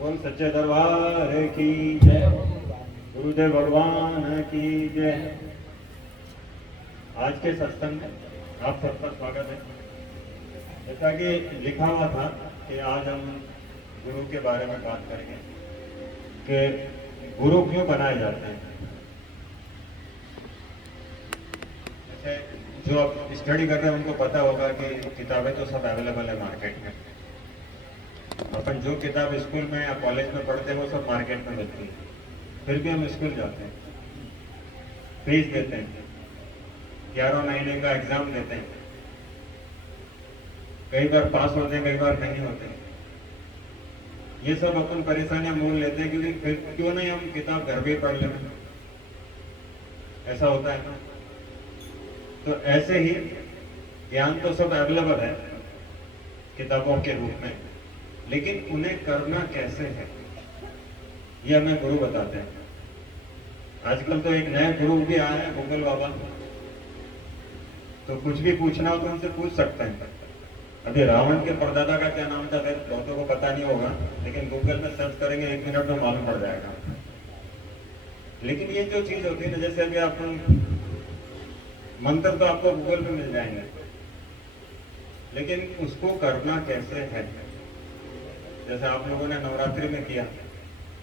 ओम सच्चे दरबार की जय, गुरुदेव भगवान की जय। आज के सत्संग में आप सबका स्वागत है। जैसा कि लिखा हुआ था कि आज हम गुरु के बारे में बात करेंगे कि गुरु क्यों बनाए जाते हैं। जैसे जो आप स्टडी कर रहे हैं उनको पता होगा कि किताबें तो सब अवेलेबल है मार्केट में। अपन जो किताब स्कूल में या कॉलेज में पढ़ते हैं वो सब मार्केट में मिलती है, फिर भी हम स्कूल जाते हैं, फीस देते हैं, 11 महीने का एग्जाम देते हैं, कई बार पास होते हैं, कई बार नहीं होते हैं। ये सब अपन परेशानियां मोल लेते हैं क्योंकि फिर क्यों नहीं हम किताब घर पे पढ़ लें, ऐसा होता है ना। तो ऐसे ही ज्ञान तो सब अवेलेबल है किताबों के रूप में, लेकिन उन्हें करना कैसे है ये हमें गुरु बताते हैं। आजकल तो एक नया गुरु भी आया है, गूगल बाबा। तो कुछ भी पूछना हो तो उनसे पूछ सकते हैं। अभी रावण के परदादा का क्या नाम था बहुतों को पता नहीं होगा, लेकिन गूगल में सर्च करेंगे 1 मिनट में मालूम पड़ जाएगा। लेकिन ये जो चीज होती है ना, जैसे अभी आप मंत्र तो आपको गूगल पे मिल जाएंगे, लेकिन उसको करना कैसे है। जैसे आप लोगों ने नवरात्रि में किया,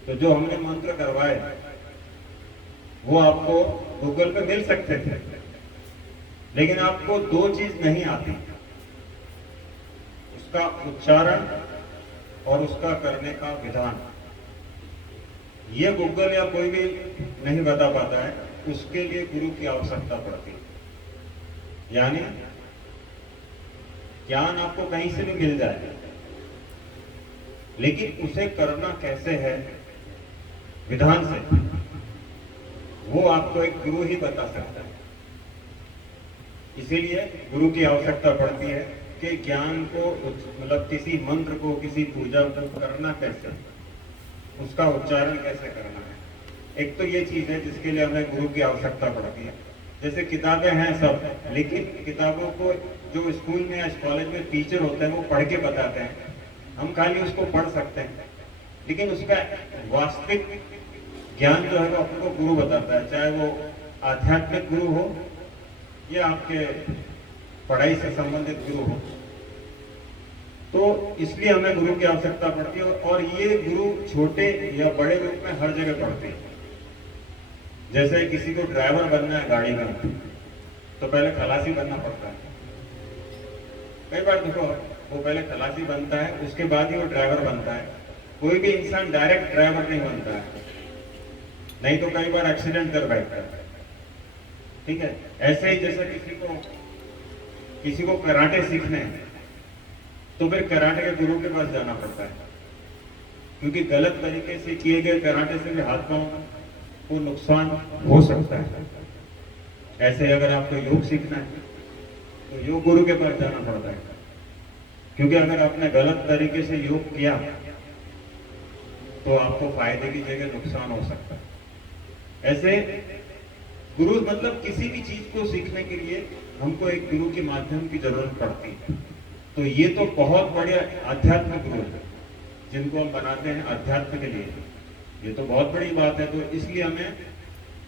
तो जो हमने मंत्र करवाए वो आपको गूगल पे मिल सकते थे, लेकिन आपको 2 चीज नहीं आती, उसका उच्चारण और उसका करने का विधान। ये गूगल या कोई भी नहीं बता पाता है, उसके लिए गुरु की आवश्यकता पड़ती है। यानी ज्ञान आपको कहीं से भी मिल जाए, लेकिन उसे करना कैसे है विधान से, वो आपको एक गुरु ही बता सकता है। इसीलिए गुरु की आवश्यकता पड़ती है कि ज्ञान को मतलब किसी मंत्र को, किसी पूजा को करना कैसे, उसका उच्चारण कैसे करना है। एक तो ये चीज है जिसके लिए हमें गुरु की आवश्यकता पड़ती है। जैसे किताबें हैं सब, लेकिन किताबों को जो स्कूल में या कॉलेज में टीचर होते हैं वो पढ़ के बताते हैं, हम खाली उसको पढ़ सकते हैं, लेकिन उसका वास्तविक ज्ञान जो है वो आपको गुरु बताता है। चाहे वो आध्यात्मिक गुरु हो या आपके पढ़ाई से संबंधित गुरु हो। तो इसलिए हमें गुरु की आवश्यकता पड़ती है, और ये गुरु छोटे या बड़े रूप में हर जगह पड़ते हैं। जैसे किसी को ड्राइवर बनना है गाड़ी में, तो पहले खलासी बनना पड़ता है। कई बार देखो, वो पहले खलासी बनता है, उसके बाद ही वो ड्राइवर बनता है। कोई भी इंसान डायरेक्ट ड्राइवर नहीं बनता है, नहीं तो कई बार एक्सीडेंट कर बैठता है। ठीक है, ऐसे ही जैसे किसी को कराटे सीखने हैं, तो फिर कराटे के गुरु के पास जाना पड़ता है, क्योंकि गलत तरीके से किए गए कराटे से भी हाथ पांव को नुकसान हो सकता है। ऐसे अगर आपको योग सीखना है तो योग गुरु के पास जाना पड़ता है, क्योंकि अगर आपने गलत तरीके से योग किया तो आपको फायदे की जगह नुकसान हो सकता है। ऐसे गुरु मतलब किसी भी चीज को सीखने के लिए हमको एक गुरु के माध्यम की जरूरत पड़ती है। तो ये तो बहुत बड़े आध्यात्मिक गुरु है जिनको हम बनाते हैं अध्यात्म के लिए, ये तो बहुत बड़ी बात है। तो इसलिए हमें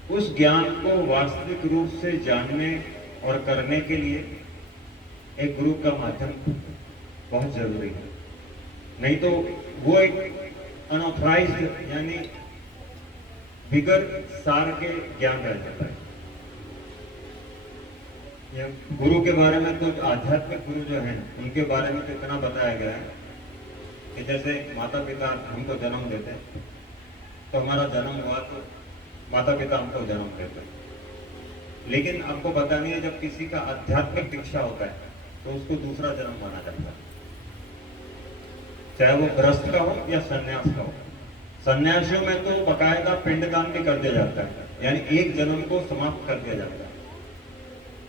उस ज्ञान को वास्तविक रूप से जानने और करने के लिए एक गुरु का माध्यम बहुत जरूरी है। नहीं तो वो एक अनऑथराइज्ड यानी बिगर सार के ज्ञान रह जाता है। गुरु के बारे में तो आध्यात्मिक गुरु जो है उनके बारे में तो इतना बताया गया है कि जैसे माता पिता हमको जन्म देते हैं, तो हमारा जन्म हुआ तो माता पिता हमको जन्म देते हैं, लेकिन आपको पता नहीं है जब किसी का आध्यात्मिक दीक्षा होता है तो उसको दूसरा जन्म माना जाता है, चाहे वो गृहस्थ का हो या सन्यास का हो। सन्यासियों में तो बकायदा पिंडदान भी कर दिया जाता है, यानी एक जन्म को समाप्त कर दिया जाता है।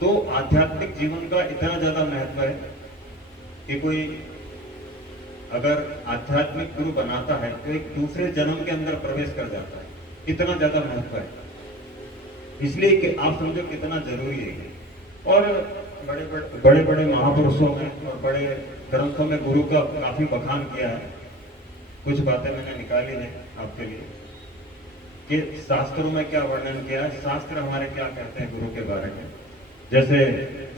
तो आध्यात्मिक जीवन का इतना ज्यादा महत्व है कि कोई अगर आध्यात्मिक गुरु बनाता है तो एक दूसरे जन्म के अंदर प्रवेश कर जाता है, इतना ज्यादा महत्व है। इसलिए कि आप समझो कितना जरूरी है। और बड़े बड़े महापुरुषों में और बड़े ग्रंथों में गुरु का काफी बखान किया है। कुछ बातें मैंने निकाली हैं आपके लिए कि शास्त्रों में क्या वर्णन किया है, शास्त्र हमारे क्या कहते हैं गुरु के बारे में। जैसे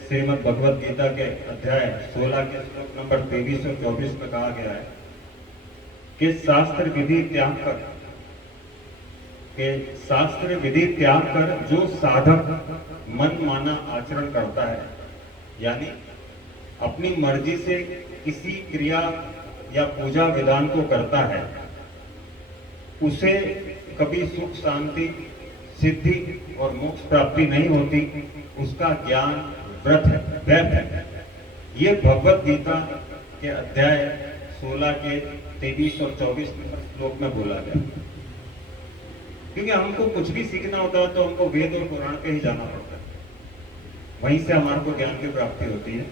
श्रीमद् भगवद गीता के अध्याय 16 के श्लोक नंबर 23 और 24 में कहा गया है कि शास्त्र विधि त्याग कर जो साधक मन माना आचरण करता है, यानी अपनी मर्जी से किसी क्रिया या पूजा विधान को करता है, उसे कभी सुख शांति सिद्धि और मोक्ष प्राप्ति नहीं होती, उसका ज्ञान व्यर्थ है। ये भगवद गीता के अध्याय 16 के 23 और 24 श्लोक में बोला गया। क्योंकि हमको कुछ भी सीखना होता है तो हमको वेद और पुराण पे ही जाना पड़ता है, वहीं से हमारे को ज्ञान की प्राप्ति होती है।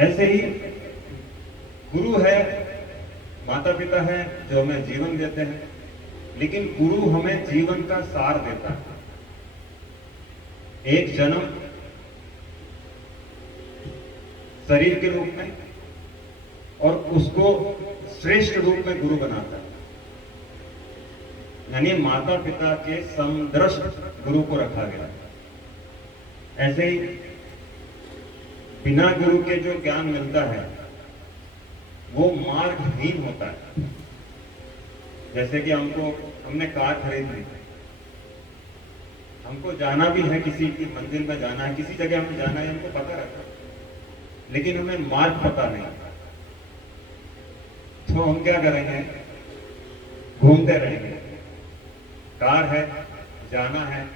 ऐसे ही गुरु है, माता पिता है जो हमें जीवन देते हैं, लेकिन गुरु हमें जीवन का सार देता है। एक जन्म शरीर के रूप में और उसको श्रेष्ठ रूप में गुरु बनाता है, यानी माता पिता के समदृष्ट गुरु को रखा गया है। ऐसे ही बिना गुरु के जो ज्ञान मिलता है वो मार्गहीन होता है। जैसे कि हमने कार खरीद ली, हमको जाना भी है, किसी की मंजिल में जाना है, किसी जगह हमें जाना है, हमको पता रहता है, लेकिन हमें मार्ग पता नहीं, तो हम क्या करेंगे, घूमते रहेंगे। कार है, जाना है,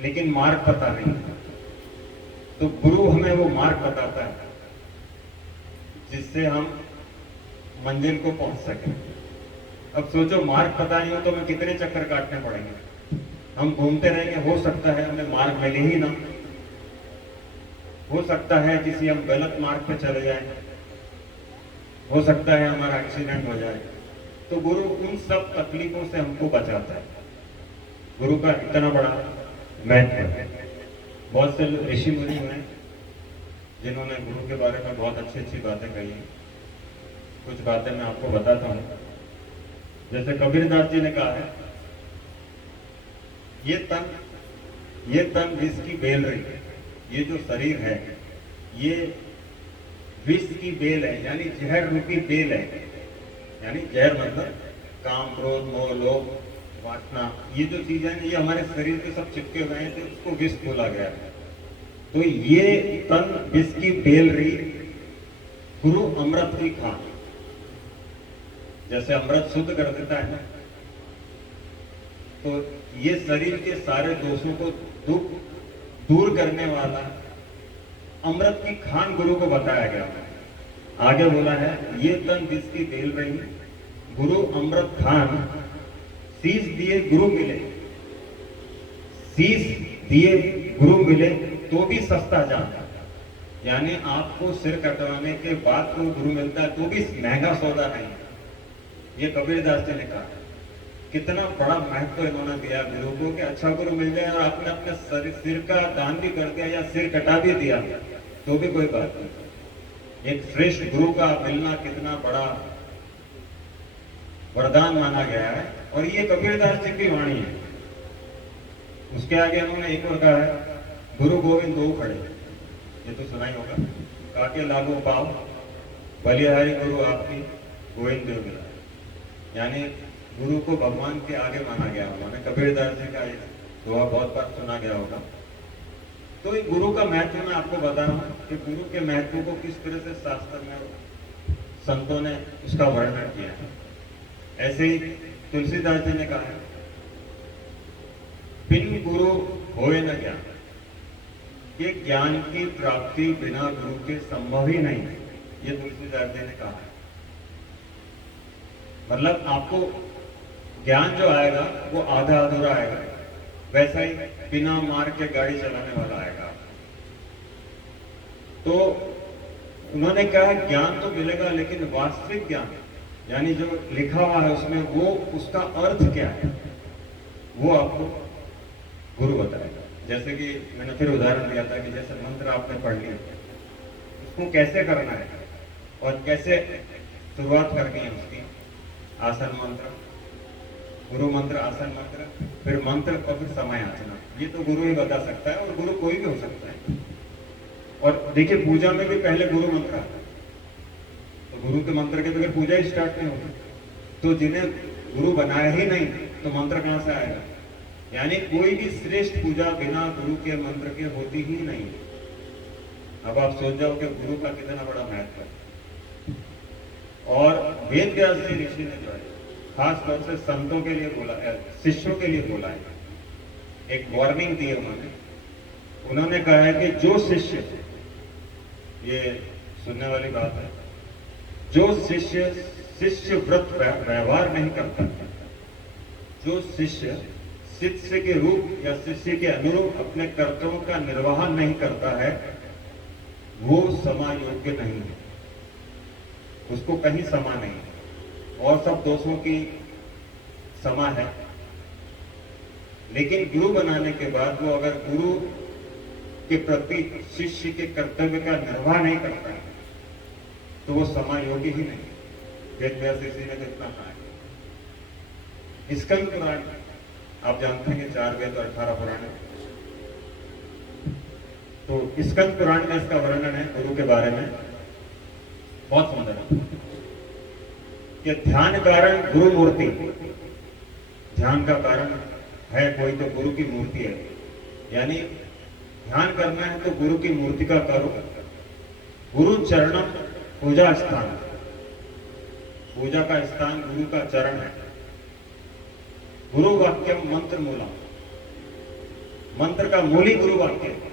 लेकिन मार्ग पता नहीं, तो गुरु हमें वो मार्ग बताता है जिससे हम मंजिल को पहुंच सके। अब सोचो, मार्ग पता नहीं हो तो हमें कितने चक्कर काटने पड़ेंगे, हम घूमते रहेंगे, हो सकता है हमें मार्ग मिले ही ना, हो सकता है किसी हम गलत मार्ग पे चले जाएं, हो सकता है हमारा एक्सीडेंट हो जाए। तो गुरु उन सब तकलीफों से हमको बचाता है। गुरु का इतना बड़ा महत्व है। बहुत से ऋषि मुनि हैं जिन्होंने गुरु के बारे में बहुत अच्छी अच्छी बातें कही हैं। कुछ बातें मैं आपको बताता हूँ। जैसे कबीरदास जी ने कहा है, ये तन विष की बेल रही है, ये जो शरीर है ये विष की बेल है, यानी जहर रूपी बेल है। यानी जहर मतलब काम क्रोध मोह लोभ वासना, ये जो चीजें हैं ये हमारे शरीर पे सब चिपके हुए हैं, तो उसको विष बोला गया है। तो ये तन विष की बेल रही, गुरु अमृत की खान। जैसे अमृत शुद्ध कर देता है ना, तो ये शरीर के सारे दोषों को दूर करने वाला अमृत की खान गुरु को बताया गया है। आगे बोला है, ये तन विष की बेल रही, गुरु अमृत खान, शीश दिए गुरु मिले, शीश दिए गुरु मिले तो भी सस्ता जान। यानी आपको सिर कटवाने के बाद को गुरु मिलता है तो भी महंगा सौदा नहीं। ये कबीरदास जी ने कहा। कितना बड़ा महत्व इन्होंने दिया गुरु को कि अच्छा गुरु मिल जाए और आपने अपने सिर का दान भी कर दिया या सिर कटा भी दिया तो भी कोई बात नहीं। एक श्रेष्ठ गुरु का मिलना कितना बड़ा वरदान माना गया है। और ये कबीरदास जी की वाणी है। उसके आगे उन्होंने एक और कहा है, गुरु गोविंद दो खड़े, ये तो सुना ही होगा, काके लागो पाओ बलिहारी गुरु आपकी गोविंद देव मिला। यानी गुरु को भगवान के आगे माना गया। उन्होंने कबीरदास जी का दोहा बहुत बार सुना गया होगा। तो ये गुरु का महत्व मैं आपको बता रहा हूँ कि गुरु के महत्व को किस तरह से शास्त्र में संतों ने उसका वर्णन किया है। ऐसे ही तुलसीदास जी ने कहा है, बिन गुरु होए न ज्ञान, ये ज्ञान की प्राप्ति बिना गुरु के संभव ही नहीं है। ये तुलसीदास जी ने कहा है। मतलब आपको ज्ञान जो आएगा वो आधा अधूरा आएगा, वैसा ही बिना मार्ग के गाड़ी चलाने वाला आएगा। तो उन्होंने कहा ज्ञान तो मिलेगा, लेकिन वास्तविक ज्ञान यानी जो लिखा हुआ है उसमें वो उसका अर्थ क्या है वो आपको गुरु बताएगा। जैसे कि मैंने फिर उदाहरण दिया था कि जैसे मंत्र आपने पढ़ लिया, उसको कैसे करना है और कैसे शुरुआत करनी है उसकी। आसन मंत्र, गुरु मंत्र, आसन मंत्र, फिर मंत्र और फिर समय आचना। ये तो गुरु ही बता सकता है और गुरु कोई भी हो सकता है। और देखिए पूजा में भी पहले गुरु मंत्र आता है, तो गुरु के मंत्र के बगैर पूजा ही स्टार्ट नहीं होती। तो जिन्हें गुरु बनाया ही नहीं तो मंत्र कहां से आएगा। यानी कोई भी श्रेष्ठ पूजा बिना गुरु के मंत्र के होती ही नहीं। अब आप सोच जाओ कि गुरु का कितना बड़ा महत्व है। और वेद व्यास जी ऋषि ने जो है खास तौर से संतों के लिए बोला है, शिष्यों के लिए बोला है, एक वार्निंग दी है उन्होंने कहा है कि जो शिष्य, ये सुनने वाली बात है, जो शिष्य व्रत व्यवहार नहीं करता, जो शिष्य के रूप या शिष्य के अनुरूप अपने कर्तव्यों का निर्वहन नहीं करता है, वो समा योग्य नहीं है, उसको कहीं समा नहीं है, और सब दोषों की समा है। लेकिन गुरु बनाने के बाद वो अगर गुरु के प्रति शिष्य के कर्तव्य का निर्वाह नहीं करता है तो वो समा योग्य ही नहीं। वेद व्यास ऋषि ने कितना कहा है। स्कंद पुराण आप जानते हैं कि 4 वेद और 18 पुराण है। तो स्कंद पुराण में इसका वर्णन है गुरु के बारे में, बहुत सुंदर है कि ध्यान कारण गुरु मूर्ति, ध्यान का कारण है कोई तो गुरु की मूर्ति है। यानी ध्यान करना है तो गुरु की मूर्ति का करो। गुरु चरणम पूजा स्थान, पूजा का स्थान गुरु का चरण है। गुरु वाक्यम मंत्र मूलम, मंत्र का मूल ही गुरु वाक्य है,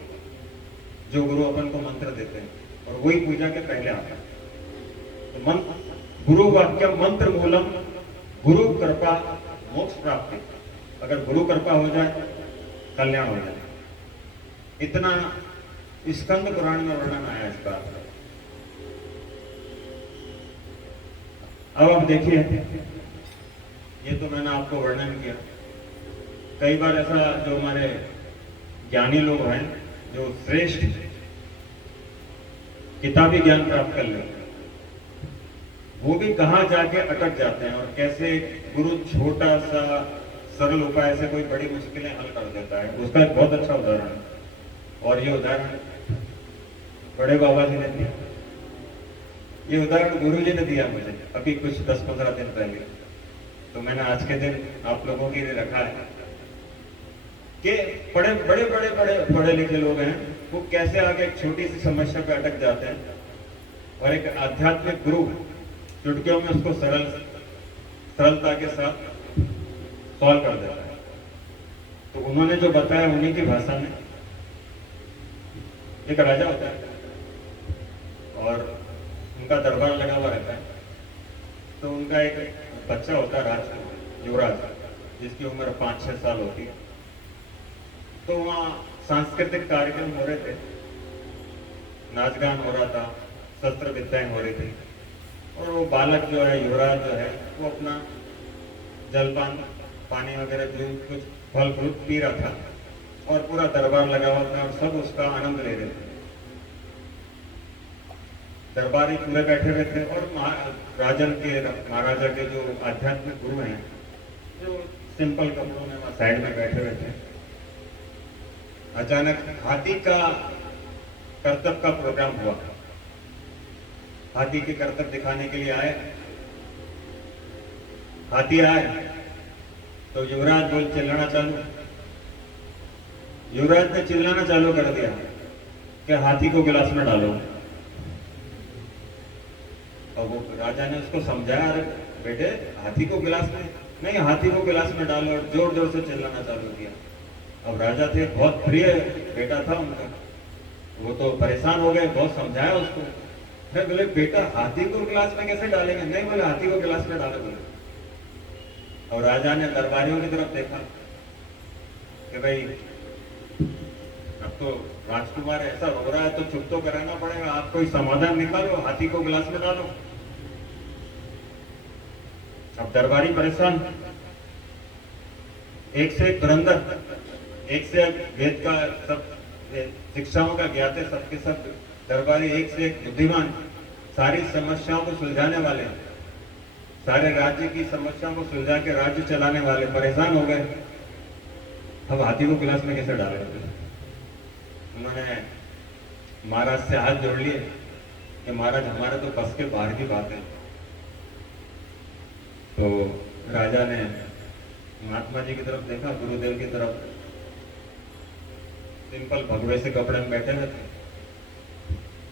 जो गुरु अपन को मंत्र देते हैं, और वही पूजा के पहले आता है। तो गुरु वाक्यम मंत्र मूलम, गुरु कृपा मोक्ष प्राप्ति। अगर गुरु कृपा हो जाए कल्याण हो जाए। इतना स्कंद पुराण में वर्णन आया इस बात का। अब आप देखिए, ये तो मैंने आपको वर्णन किया। कई बार ऐसा जो हमारे ज्ञानी लोग हैं, जो श्रेष्ठ किताबी ज्ञान प्राप्त कर लेते हैं, वो भी कहां जाके अटक जाते हैं, और कैसे गुरु छोटा सा सरल उपाय से कोई बड़ी मुश्किलें हल कर देता है। उसका एक बहुत अच्छा उदाहरण है, और ये उदाहरण बड़े बाबा जी ने दिया। ये उदाहरण गुरु जी ने दिया मुझे अभी कुछ 10-15 दिन पहले। तो मैंने आज के दिन आप लोगों के लिए रखा है कि बड़े लिखे लोग हैं, वो कैसे आगे एक छोटी सी समस्या पे अटक जाते हैं, और एक आध्यात्मिक गुरु चुटकियों में उसको सरलता के साथ सॉल्व कर देता है। तो उन्होंने जो बताया उन्हीं की भाषा में, एक राजा होता है और उनका दरबार लगा हुआ रहता है। तो उनका एक बच्चा होता है, युवराज, जिसकी उम्र 5-6 साल होती है। तो वहाँ सांस्कृतिक कार्यक्रम हो रहे थे, नाच गान हो रहा था, शस्त्र विद्याएं हो रही थी, और वो बालक जो है, युवराज जो है, वो अपना जलपान, पानी वगैरह जो कुछ फल फ्रूट पी रहा था, और पूरा दरबार लगा हुआ था और सब उसका आनंद ले रहे थे। दरबारी पूरे बैठे हुए थे, और महाराजा के जो आध्यात्मिक गुरु हैं, जो सिंपल कपड़ों में साइड में बैठे हुए थे। अचानक हाथी का करतब का प्रोग्राम हुआ। हाथी के करतब दिखाने के लिए आए, हाथी आए तो युवराज बोल चिल्लाना चालू। युवराज ने चिल्लाना चालू कर दिया कि हाथी को गिलास में डालो। और वो राजा ने उसको समझाया, अरे बेटे हाथी को गिलास में नहीं, हाथी को गिलास में डालो, और जोर जोर से चिल्लाना चालू किया। अब राजा थे, बहुत प्रिय बेटा था उनका, वो तो परेशान हो गए, बहुत समझाया उसको। फिर बोले बेटा हाथी को गिलास में कैसे डालेंगे? नहीं, बोले हाथी को गिलास में डालो बोले। और राजा ने दरबारियों की तरफ देखा कि भाई अब तो राजकुमार ऐसा हो रहा है तो चुप तो कराना पड़ेगा, आप कोई समाधान निकालो, हाथी को गिलास में डालो। अब दरबारी परेशान, एक से एक धुरंधर, एक से एक वेद का सब शिक्षाओं का ज्ञाते, सबके सब दरबारी एक से एक बुद्धिमान, सारी समस्याओं को सुलझाने वाले, सारे राज्य की समस्याओं को सुलझा के राज्य चलाने वाले परेशान हो गए। अब हाथी को गिलास में कैसे डाले? उन्होंने महाराज से हाथ जोड़ लिए कि महाराज हमारे तो बस के बाहर की बात है। तो राजा ने महात्मा जी की तरफ देखा, गुरुदेव की तरफ, सिंपल भगवे से कपड़े में बैठे हुए थे।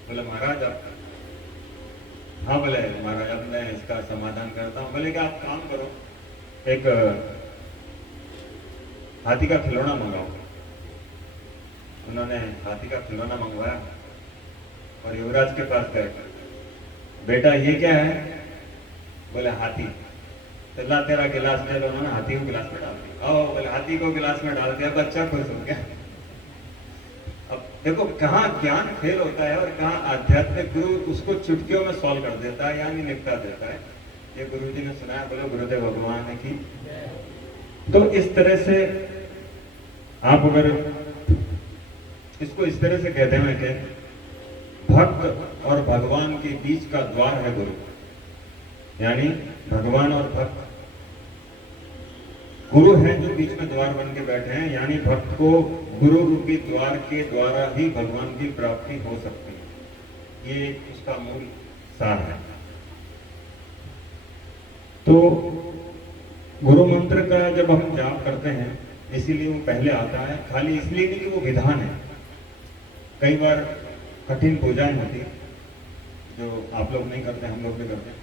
बोले महाराज आप, हाँ बोले महाराज अब मैं इसका समाधान करता हूँ। बोले कि आप काम करो, एक हाथी का खिलौना मंगाओ। उन्होंने हाथी का खिलौना मंगवाया और युवराज के पास गए, बेटा ये क्या है? बोले हाथी। तो ला तेरा गिलास दे दो। उन्होंने हाथी को गिलास में डाल दिया। ओ बोले हाथी को गिलास में डाल दिया, बच्चा खुश हो गया। अब देखो कहाँ ज्ञान फेल होता है और कहाँ आध्यात्मिक गुरु उसको चुटकियों में सॉल्व कर देता है, यानी निपटा देता है। ये गुरु जी ने सुनाया, बोलो गुरुदेव भगवान की। तो इस तरह से आप अगर इसको इस तरह से कहते हैं कि भक्त और भगवान के बीच का द्वार है गुरु, यानी भगवान और भक्त गुरु हैं जो बीच में द्वार बन के बैठे हैं, यानी भक्त को गुरु रूपी द्वार के द्वारा ही भगवान की प्राप्ति हो सकती है। ये उसका मूल सार है। तो गुरु मंत्र का जब हम जाप करते हैं, इसीलिए वो पहले आता है, खाली इसलिए नहीं कि वो विधान है। कई बार कठिन पूजाएं होती है जो आप लोग नहीं करते, हम लोग भी करते हैं,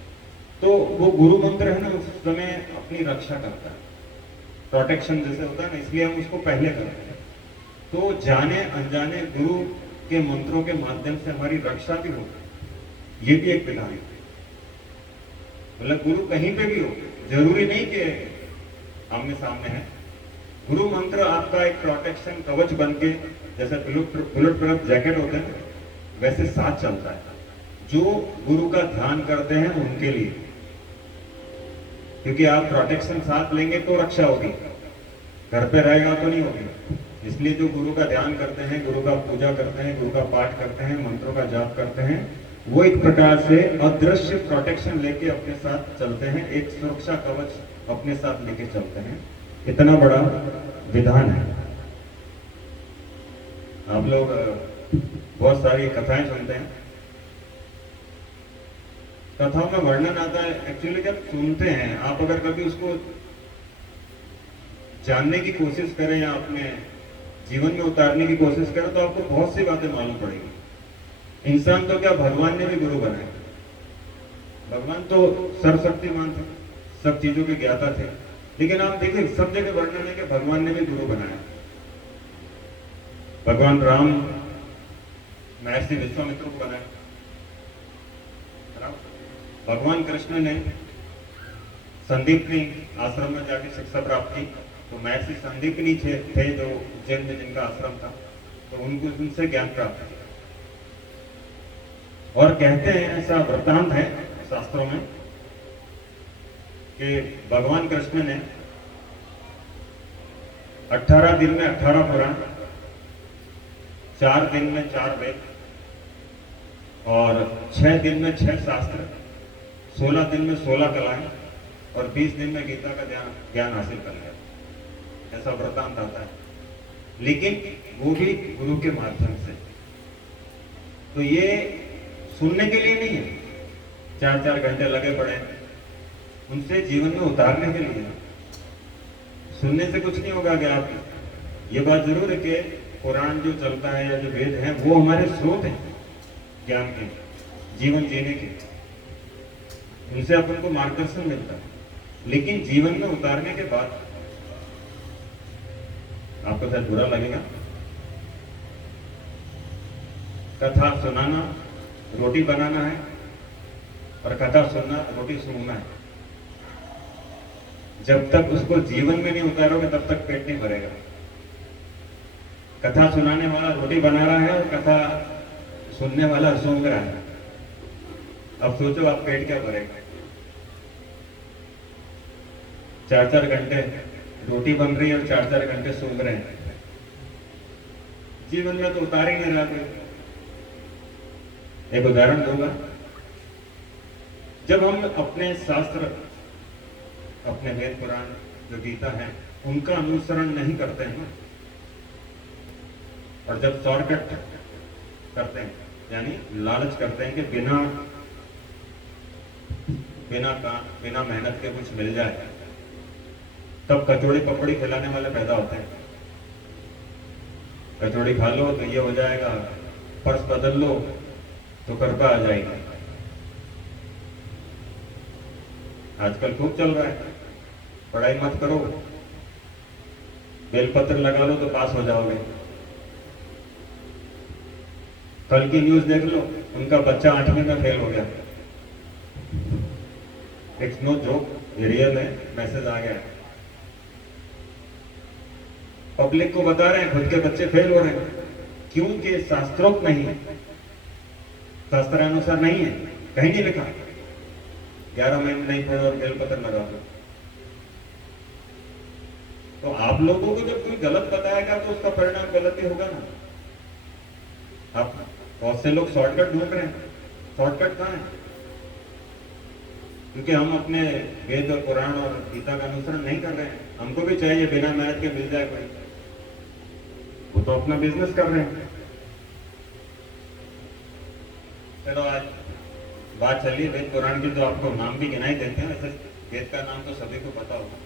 तो वो गुरु मंत्र है ना, उस समय अपनी रक्षा करता है, प्रोटेक्शन जैसे होता है ना, इसलिए हम उसको पहले करते हैं। तो जाने अनजाने गुरु के मंत्रों के माध्यम से हमारी रक्षा भी होती है, ये भी एक विधान है। मतलब गुरु कहीं पे भी हो, जरूरी नहीं कि आमने सामने है। गुरु मंत्र आपका एक प्रोटेक्शन कवच बन के, जैसे बुलेट प्रूफ जैकेट होते हैं वैसे साथ चलता है, जो गुरु का ध्यान करते हैं उनके लिए। क्योंकि आप प्रोटेक्शन साथ लेंगे तो रक्षा होगी, घर पे रहेगा तो नहीं होगी। इसलिए जो गुरु का ध्यान करते हैं, गुरु का पूजा करते हैं, गुरु का पाठ करते हैं, मंत्रों का जाप करते हैं, वो एक प्रकार से अदृश्य प्रोटेक्शन लेके अपने साथ चलते हैं, एक सुरक्षा कवच अपने साथ लेके चलते हैं। इतना बड़ा विधान है। आप लोग बहुत सारी कथाएं सुनते हैं, कथाओं में वर्णन आता है। एक्चुअली जब सुनते हैं आप, अगर कभी उसको जानने की कोशिश करें या अपने जीवन में उतारने की कोशिश करें, तो आपको बहुत सी बातें मालूम पड़ेगी। इंसान तो क्या, भगवान ने भी गुरु बनाया। भगवान तो सर्वशक्तिमान थे, सब चीजों के ज्ञाता थे, लेकिन आप देखिए सब जगह वर्णन है कि भगवान ने भी गुरु बनाया। भगवान राम महर्षि विश्वामित्र को बनाया, भगवान कृष्ण ने संदीपनी आश्रम में जाके शिक्षा प्राप्त की, तो महर्षि संदीपनी थे जो उज्जैन में जिनका आश्रम था, तो उनको उनसे ज्ञान प्राप्त किया। और कहते हैं, ऐसा वृत्तांत है शास्त्रों में कि भगवान कृष्ण ने 18 दिन में 18 पुराण, 4 दिन में 4 वेद और 6 दिन में 6 शास्त्र, 16 दिन में 16 कलाएं और 20 दिन में गीता का ज्ञान हासिल कर लिया। ऐसा वृत्तांत आता है, लेकिन वो भी गुरु के माध्यम से। तो ये सुनने के लिए नहीं है, 4-4 घंटे लगे पड़े उनसे जीवन में उतारने के लिए। सुनने से कुछ नहीं होगा। कि आप, ये बात जरूर है कि पुराण जो चलता है या जो वेद हैं वो हमारे स्रोत हैं ज्ञान के, जीवन जीने के, उनसे अपन को मार्गदर्शन मिलता है। लेकिन जीवन में उतारने के बाद आपको शायद बुरा लगेगा, कथा सुनाना रोटी बनाना है और कथा सुनना रोटी सुनना है। जब तक उसको जीवन में नहीं उतारोगे तब तक पेट नहीं भरेगा। कथा सुनाने वाला रोटी बना रहा है और कथा सुनने वाला सूंघ रहा है। अब सोचो आप पेट क्या भरेगा। 4-4 घंटे रोटी बन रही है और 4-4 घंटे सूंघ रहे हैं। जीवन में तो उतार ही नहीं रहा कोई। एक उदाहरण दूंगा, जब हम अपने शास्त्र, अपने वेद पुराण जो गीता है उनका अनुसरण नहीं करते हैं और जब शॉर्टकट करते हैं यानी लालच करते हैं कि बिना मेहनत के कुछ मिल जाए, तब कचौड़ी पकौड़ी खिलाने वाले पैदा होते हैं। कचौड़ी खा लो तो ये हो जाएगा, पर्स बदल लो तो कृपा आ जाएगी। आजकल खूब चल रहा है, पढ़ाई मत करो, बेलपत्र लगा लो तो पास हो जाओगे। कल की न्यूज देख लो, उनका बच्चा 8वीं में फेल हो गया। इट्स नो जोक, ये रियल है, मैसेज आ गया है। पब्लिक को बता रहे हैं खुद के बच्चे फेल हो रहे हैं, क्योंकि शास्त्रोक्त नहीं है, शास्त्रानुसार नहीं है, कहीं नहीं लिखा 11 महीने नहीं पढ़े और बेलपत्र लगा दो। तो आप लोगों को जब कोई गलत बताएगा तो उसका परिणाम गलत ही होगा ना। आप बहुत से लोग शॉर्टकट ढूंढ रहे हैं, शॉर्टकट कहाँ है? क्योंकि हम अपने वेद और पुराण और गीता का अनुसरण नहीं कर रहे हैं। हमको भी चाहिए बिना मेहनत के मिल जाए कोई, वो तो अपना बिजनेस कर रहे हैं। चलो आज बात चलिए वेद पुराण की, तो आपको नाम भी गिनाई देते हैं। वैसे वेद का नाम तो सभी को पता होगा,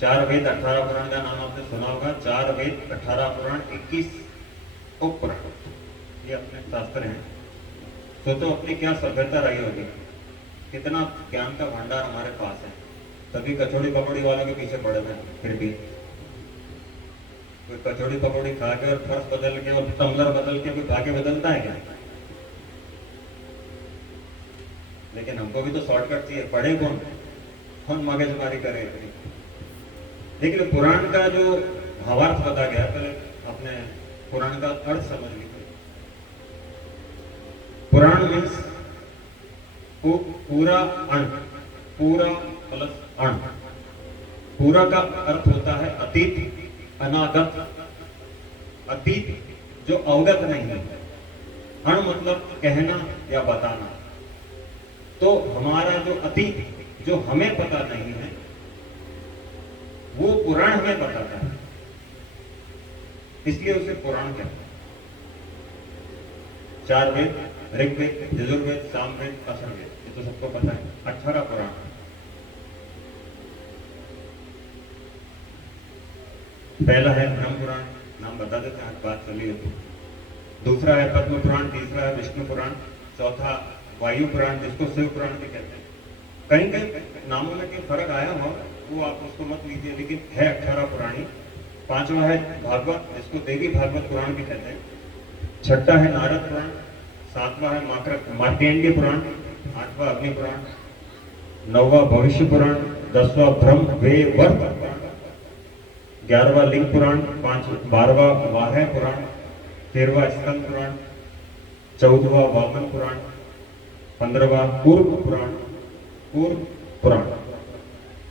4 वेद 18 पुराण का नाम आपने सुना होगा। 4 वेद 18 पुराण 21 उप पुराण, ये अपने शास्त्र हैं। तो अपनी क्या सभ्यता रही होगी, कितना ज्ञान का भंडार हमारे पास है। तभी कचौड़ी पकौड़ी वालों के पीछे पड़े हुए हैं। फिर भी कोई कचौड़ी पकौड़ी खा के और फर्श बदल के और टम्बलर बदल के कोई भाग्य बदलता है क्या? लेकिन हमको भी तो शॉर्टकट चाहिए। पढ़े कौन मगजमारी करे। लेकिन पुराण का जो भावार्थ बता गया, पहले अपने पुराण का अर्थ समझ लीजिए। पुराण मीन्स पूरा अण, पूरा प्लस अण। पूरा का अर्थ होता है अतीत, अनागत। अतीत जो अवगत नहीं है, अण मतलब कहना या बताना। तो हमारा जो अतीत जो हमें पता नहीं है, वो पुराण हमें बताता है, इसलिए उसे पुराण कहते हैं। 4 वेद, ऋग्वेद, यजुर्वेद, सामवेद, अथर्ववेद, ये तो सबको पता है। 18 पुराण। पहला है ब्रह्म पुराण, नाम बता देते हैं, बात चली होती। दूसरा है पद्म पुराण, तीसरा है विष्णु पुराण, चौथा वायु पुराण जिसको शिव पुराण भी कहते हैं। कहीं कहीं नामों में कोई फर्क आया हो वो आप उसको मत लीजिए, लेकिन है 18 पुराणी। 5वां है भागवत जिसको देवी भागवत पुराण भी कहते हैं। 6ठा है नारद पुराण, 7वां है मार्कंडेय पुराण, 8वां अग्नि पुराण, 9वां भविष्य पुराण, 10वां ब्रह्म वैवर्त पुराण, 11वां लिंग पुराण, 12वां वाह पुराण, 13वां स्कंद पुराण, 14वां वामन पुराण, 15वां कूर्म पुराण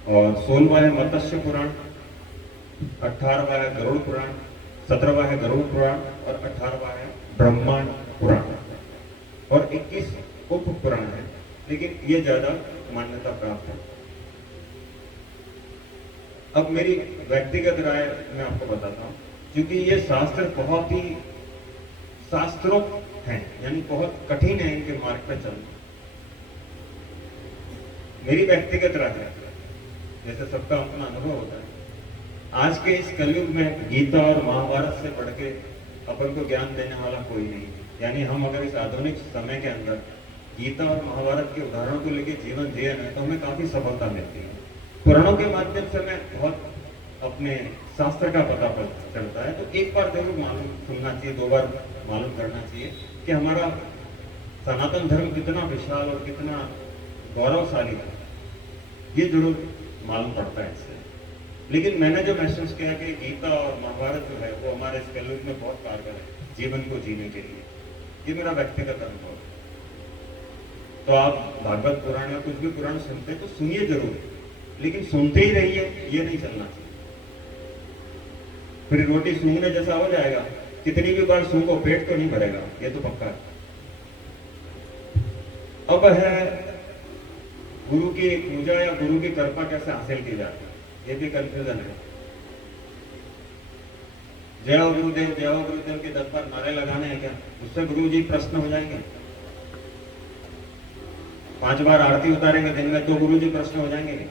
और 16वां है मत्स्य पुराण, 18वां है गरुड़ पुराण, 17वां है गरुड़ पुराण और 18वां है ब्रह्मांड पुराण और 21 उप पुराण है, लेकिन ये ज्यादा मान्यता प्राप्त है। अब मेरी व्यक्तिगत राय मैं आपको बताता हूँ, क्योंकि ये शास्त्र बहुत ही शास्त्रोक्त हैं, यानी बहुत कठिन है इनके मार्ग पर चलना। मेरी व्यक्तिगत राय है, जैसे सबका अपना अनुभव होता है। आज के इस कलयुग में गीता और महाभारत से बढ़ के अपन को ज्ञान देने वाला कोई नहीं है। यानी हम अगर इस आधुनिक समय के अंदर गीता और महाभारत के उदाहरणों को लेकर जीवन जिए ना, तो हमें काफी सफलता मिलती है। पुराणों के माध्यम से हमें बहुत अपने शास्त्र का पता चलता है। तो एक बार जरूर मालूम सुनना चाहिए, 2 बार मालूम करना चाहिए कि हमारा सनातन धर्म कितना विशाल और कितना गौरवशाली है। ये जरूर मालूम पड़ता है इससे। लेकिन मैंने जो महसूस किया कि गीता और महाभारत जो है वो हमारे इस कलयुग में बहुत कारगर है जीवन को जीने के लिए। ये मेरा व्यक्तिगत अनुभव है। तो आप भागवत पुराण या कुछ भी पुराण सुनते हैं तो सुनिए जरूर, लेकिन सुनते ही रहिए, ये नहीं चलना चाहिए। फिर रोटी सूंघने जैसा हो जाएगा, कितनी भी बार सूंघो पेट तो नहीं भरेगा, ये तो पक्का है। अब है गुरु की पूजा या गुरु की कृपा कैसे हासिल की जाती है, ये भी कंफ्यूजन है। जय हो गुरुदेव के 10 बार नारे लगाने हैं क्या, उससे गुरु जी प्रश्न हो जाएंगे? 5 बार आरती उतारेंगे दिन में तो गुरु जी प्रश्न हो जाएंगे?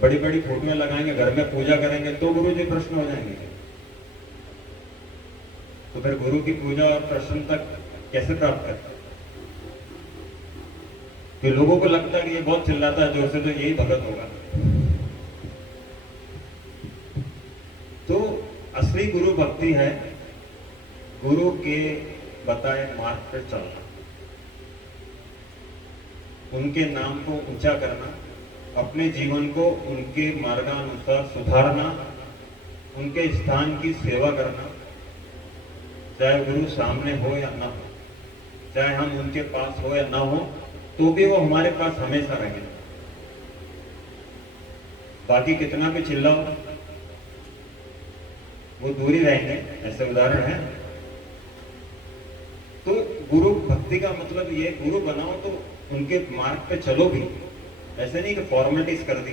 बड़ी बड़ी फोटोएं लगाएंगे, घर में पूजा करेंगे तो गुरु जी प्रश्न हो जाएंगे? तो फिर गुरु की पूजा और प्रसन्नता कैसे प्राप्त करें? कि लोगों को लगता है कि ये बहुत चिल्लाता है जोर से, तो यही भगत होगा। तो असली गुरु भक्ति है गुरु के बताए मार्ग पर चलना, उनके नाम को ऊंचा करना, अपने जीवन को उनके मार्गानुसार सुधारना, उनके स्थान की सेवा करना, चाहे गुरु सामने हो या ना हो, चाहे हम उनके पास हो या ना हो, तो भी वो हमारे पास हमेशा रहेंगे। बाकी कितना भी चिल्लाओ वो दूर ही रहेंगे, ऐसे उदाहरण है। तो गुरु भक्ति का मतलब ये, गुरु बनाओ तो उनके मार्ग पे चलो भी, ऐसे नहीं कि फॉर्मेलिटीज कर दी,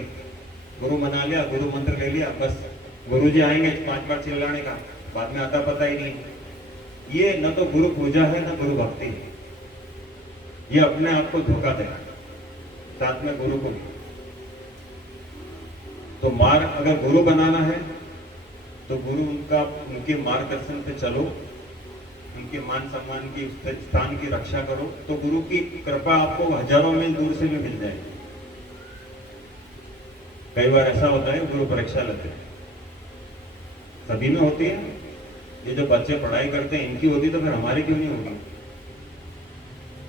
गुरु बना लिया, गुरु मंत्र ले लिया, बस गुरु जी आएंगे 5 बार चिल्लाने का, बाद में आता पता ही नहीं। ये न तो गुरु पूजा है न गुरु भक्ति है, ये अपने आप को धोखा देना, साथ में गुरु को भी। तो मार्ग अगर गुरु बनाना है तो गुरु उनके मार्गदर्शन पे चलो, उनके मान सम्मान की, स्थान की रक्षा करो, तो गुरु की कृपा आपको हजारों मील दूर से भी मिल जाएगी। कई बार ऐसा होता है गुरु परीक्षा लेते हैं, सभी में होती है, ये जो बच्चे पढ़ाई करते हैं इनकी होती तो फिर हमारी क्यों नहीं होगी?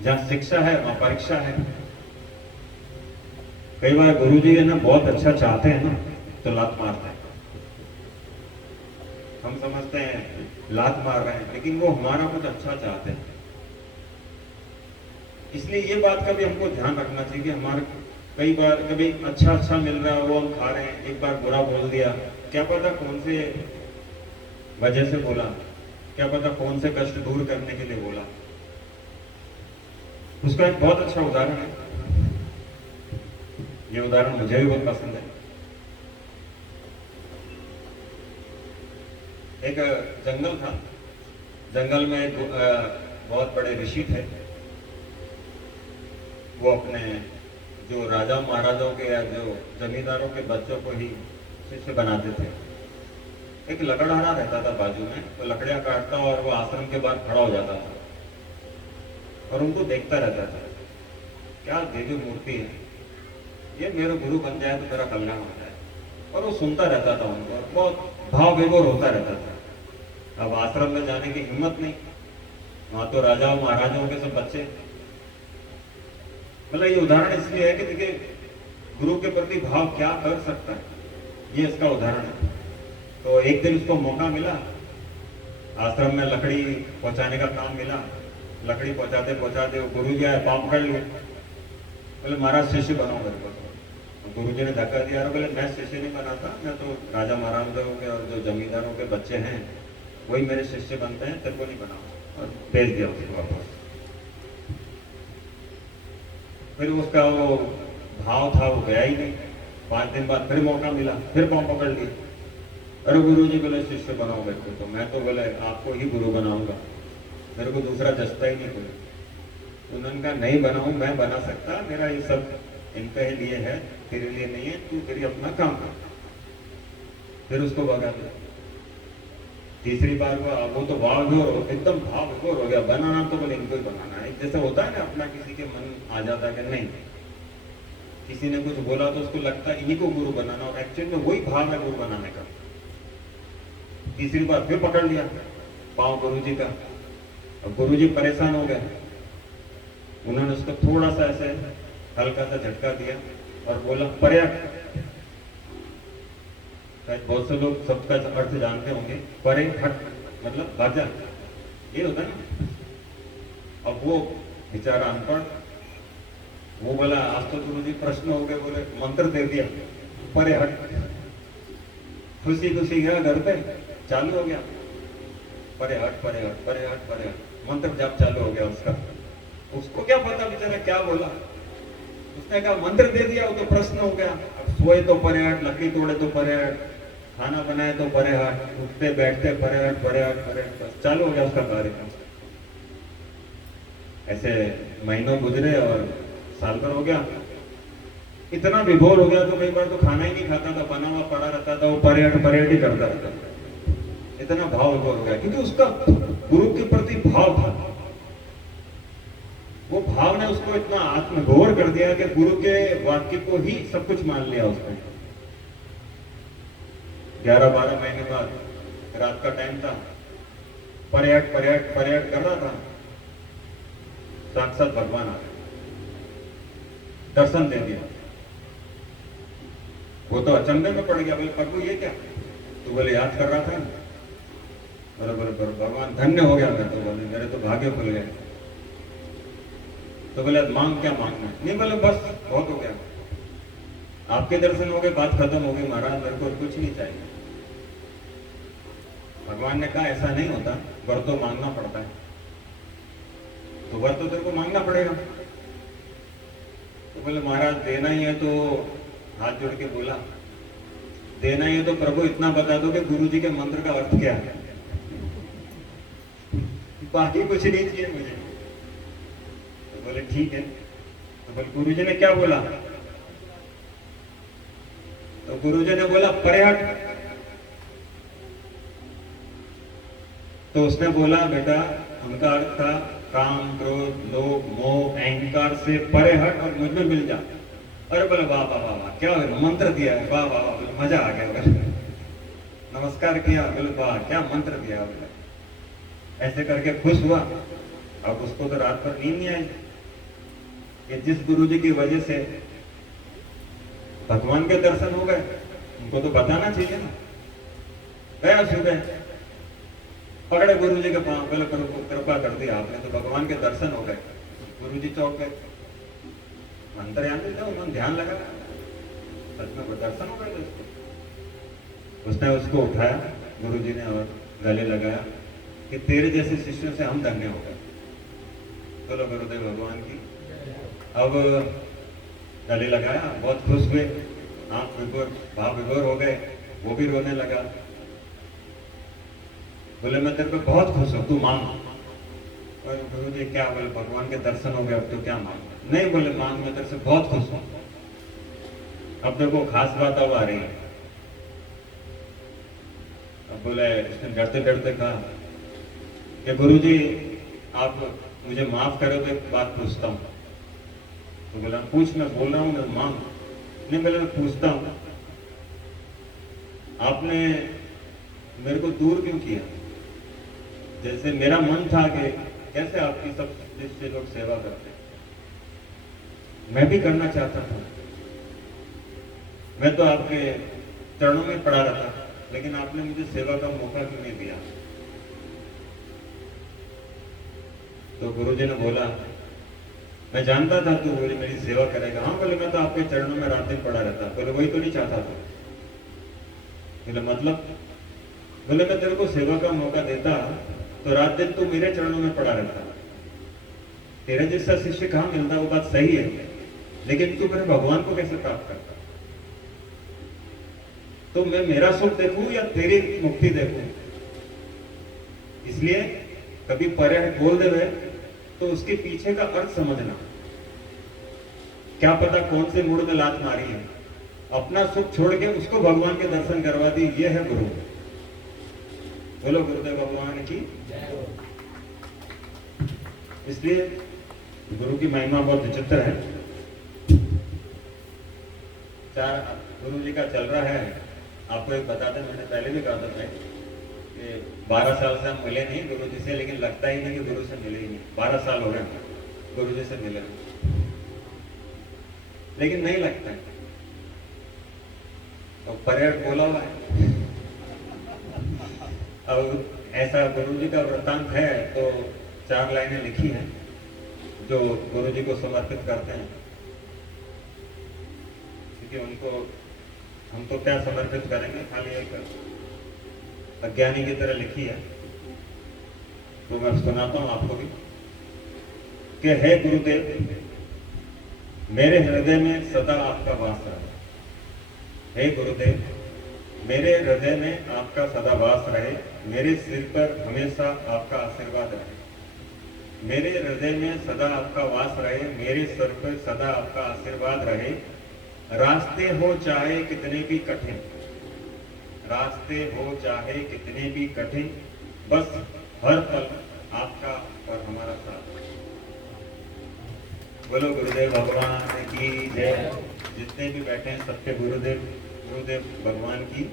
जहां शिक्षा है वहां परीक्षा है। कई बार गुरु जी ना बहुत अच्छा चाहते हैं ना तो लात मारते हैं, हम समझते हैं लात मार रहे हैं, लेकिन वो हमारा कुछ अच्छा चाहते हैं। इसलिए ये बात का भी हमको ध्यान रखना चाहिए कि हमारे कई बार कभी अच्छा मिल रहा है वो हम खा रहे हैं, एक बार बुरा बोल दिया, क्या पता कौन से वजह से बोला, क्या पता कौन से कष्ट दूर करने के लिए बोला। उसका एक बहुत अच्छा उदाहरण है, ये उदाहरण मुझे भी बहुत पसंद है। एक जंगल था, जंगल में एक बहुत बड़े ऋषि थे। वो अपने जो राजा महाराजाओं के या जो जमींदारों के बच्चों को ही शिष्य बनाते थे। एक लकड़हारा रहता था बाजू में, तो लकड़ियां काटता और वो आश्रम के बाहर खड़ा हो जाता था और उनको देखता रहता था, क्या देवी मूर्ति है, ये मेरा गुरु बन जाए तो मेरा कल्याण हो जाए। और वो सुनता रहता था उनको, बहुत भाव विभोर होता रहता था। अब आश्रम में जाने की हिम्मत नहीं, वहां तो राजाओं महाराजाओं के सब बच्चे। मतलब ये उदाहरण इसलिए है कि देखिए गुरु के प्रति भाव क्या कर सकता है, ये इसका उदाहरण है। तो एक दिन उसको मौका मिला, आश्रम में लकड़ी पहुंचाने का काम मिला। लकड़ी पहुंचाते पहुंचाते वो गुरु जी आए, पाँव पकड़ लिए, बोले महाराज शिष्य बनाओ मेरे को। गुरु जी ने धक्का दिया, बोले मैं शिष्य नहीं बनाता, मैं तो राजा महाराजाओं के और जो जमींदारों के बच्चे हैं वही मेरे शिष्य बनते हैं, तेरे को नहीं बनाओ। और भेज दिया उसको वापस। फिर उसका वो भाव था वो गया ही नहीं। 5 दिन बाद फिर मौका मिला, फिर पाँव पकड़ लिए, अरे गुरु जी बोले शिष्य बनाओ मेरे को। तो मैं तो बोले आपको ही गुरु बनाऊंगा, मेरे को दूसरा जस्ता ही नहीं कोई। उन्होंने कहा नहीं बनाऊं, मैं बना सकता, मेरा ये सब इनके लिए है, तेरे लिए नहीं है, तू तेरी अपना काम कर। फिर उसको भगा दिया। तीसरी बार वो तो एकदम भाव विभोर हो गया, बनाना तो बोले इनको ही बनाना है। जैसे होता है ना, अपना किसी के मन आ जाता है कि नहीं, किसी ने कुछ बोला तो उसको लगता है इन्हीं को गुरु बनाना, और एक्चुअली में वही भाव है गुरु बनाने का। तीसरी बार फिर पकड़ लिया पाँव गुरु जी का। अब गुरु जी परेशान हो गए, उन्होंने उसको थोड़ा सा ऐसे हल्का सा झटका दिया और बोला पर्याप्त। बहुत से लोग सबका अर्थ जानते होंगे, परे हट मतलब भाग जा, ये होता है ना। अब वो बेचारा अनपढ़, वो बोला आज तो गुरु जी प्रश्न हो गए, बोले मंत्र दे दिया परे हट। खुशी खुशी गया घर पे, चालू हो गया परे हट परे हट परे हट परे हट, मंत्र जाप चालू हो गया उसका। उसको क्या पता बेचारा क्या बोला, उसने कहा मंत्र दे दिया, वो तो प्रश्न हो गया। अब सोए तो परे हट, लकड़ी तोड़े तो परे हट, खाना बनाए तो परे हट, उठते बैठते परे हट परे हट परे हट, बस चालू हो गया उसका कार्यक्रम। ऐसे महीनों गुजरे और साल भर हो गया। इतना विभोर हो गया तो कई बार तो खाना ही नहीं खाता था, बना हुआ पड़ा रहता था, वो परे हट ही करता रहता था। इतना भाव विभोर हो गया क्योंकि उसका गुरु के प्रति भाव था। वो भाव ने उसको इतना आत्मगौर कर दिया कि गुरु के वाक्य को ही सब कुछ मान लिया उसने। 11-12 महीने बाद रात का टाइम था, परे हट कर रहा था, साक्षात भगवान आ गए, दर्शन दे दिया। वो तो अचंभे में पड़ गया, बोले प्रभु ये क्या? तो बोले याद कर रहा था। बोले भगवान धन्य हो गया मैं तो, बोले मेरे तो भाग्य खुल गए। तो बोले मांग क्या मांगना? नहीं बोले बस बहुत हो गया, आपके दर्शन हो गए, बात खत्म हो गई महाराज, मेरे को कुछ नहीं चाहिए। भगवान ने कहा ऐसा नहीं होता, वर तो मांगना पड़ता है। तो वर तो तेरे को मांगना पड़ेगा। तो बोले महाराज देना ही है तो, हाथ जोड़ के बोला देना ही है तो प्रभु इतना बता दो कि गुरु जी के मंत्र का अर्थ क्या है, बाकी कुछ नहीं चाहिए मुझे। तो बोले ठीक है। तो बोले गुरु जी ने क्या बोला? तो गुरु जी ने बोला परे हट। तो उसने बोला बेटा उनका अर्थ था काम क्रोध लोभ मोह अहंकार से परे हट और मुझ में मिल जा। अरे बोले वाह वाह वाह वाह, क्या मंत्र दिया है, वाह वाह वाह, बोले मजा आ गया। बोले नमस्कार किया, बोले वाह क्या मंत्र दिया। बोले ऐसे करके खुश हुआ। अब उसको तो रात भर नींद नहीं आई कि जिस गुरु जी की वजह से भगवान के दर्शन हो गए, उनको तो बताना चाहिए ना। गया सुबह, पकड़े गुरु जी के पांव, बोले कृपा कर दी आपने, तो भगवान के दर्शन हो गए। गुरु जी चौंक गए, अंतर्यामी था, उन्होंने ध्यान लगा, सच में वो दर्शन हो गए उसको। उसने उसको उठाया गुरु जी ने और गले लगाया कि तेरे जैसे शिष्यों से हम धन्य हो गए। बोलो गुरुदेव भगवान की। अब गले लगाया, बहुत खुश हुए, आंख विभोर भाव विभोर हो गए, वो भी रोने लगा। बोले मैं तेरे पे बहुत खुश हूँ, तू मांग। और गुरु जी क्या? बोले भगवान के दर्शन हो गए, अब तो क्या मांग? नहीं बोले मांग, मैं तेरे से बहुत खुश हूँ। अब देखो खास बात अब आ रही है। अब बोले इसने डरते डरते कहा कि गुरु जी आप मुझे माफ करो तो एक बात पूछता हूँ। तो बोला पूछ, मैं बोल रहा हूँ मैं मांग। नहीं बोले मैं पूछता हूँ, आपने मेरे को दूर क्यों किया? जैसे मेरा मन था कि कैसे आपकी सब शिष्य लोग सेवा करते हैं, मैं भी करना चाहता था। मैं तो आपके चरणों में पड़ा रहता, लेकिन आपने मुझे सेवा का मौका क्यों नहीं दिया? तो गुरुजी ने बोला मैं जानता था तू मेरी सेवा करेगा। हाँ बोले मैं तो आपके चरणों में रात दिन पड़ा रहता। बोले वही तो नहीं चाहता था। बोले मतलब? बोले मैं तेरे को सेवा का मौका देता तो रात दिन तू मेरे चरणों में पड़ा रहता। तेरे जैसा शिष्य कहाँ मिलता, वो बात सही है, लेकिन तू मेरे भगवान को कैसे प्राप्त करता? तो मैं मेरा सुख देखूं या तेरी मुक्ति देखूं? इसलिए कभी परे बोल दे तो उसके पीछे का अर्थ समझना। क्या पता कौन से मूड में लात मारी है, अपना सुख छोड़ के उसको भगवान के दर्शन करवा दी। ये है गुरु। बोलो गुरुदेव भगवान की। इसलिए गुरु की महिमा बहुत विचित्र है। गुरु जी का चल रहा है। आपको एक बता दें, मैंने पहले भी कहा था कि 12 साल से हम मिले नहीं गुरु जी से, लेकिन लगता ही नहीं कि गुरु से मिले ही नहीं। 12 साल हो गए गुरु जी से मिले, लेकिन नहीं लगता है। तो पर्यटक बोला हुआ है। अब ऐसा गुरु जी का वृत्तांत है तो 4 लाइनें लिखी हैं जो गुरु जी को समर्पित करते हैं, क्योंकि उनको हम तो क्या समर्पित करेंगे, खाली एक अज्ञानी की तरह लिखी है। तो मैं सुनाता हूं आपको भी कि हे गुरुदेव, मेरे हृदय में सदा आपका वास रहे। हे गुरुदेव, मेरे हृदय में आपका सदा वास रहे, मेरे सिर पर हमेशा आपका आशीर्वाद रहे। मेरे हृदय में सदा आपका वास रहे, मेरे सिर पर सदा आपका आशीर्वाद रहे। रास्ते हो चाहे कितने भी कठिन, रास्ते हो चाहे कितने भी कठिन, बस हर पल आपका और हमारा साथ। बोलो गुरुदेव भगवान की जय। जितने भी बैठे हैं सबके गुरुदेव गुरुदेव भगवान की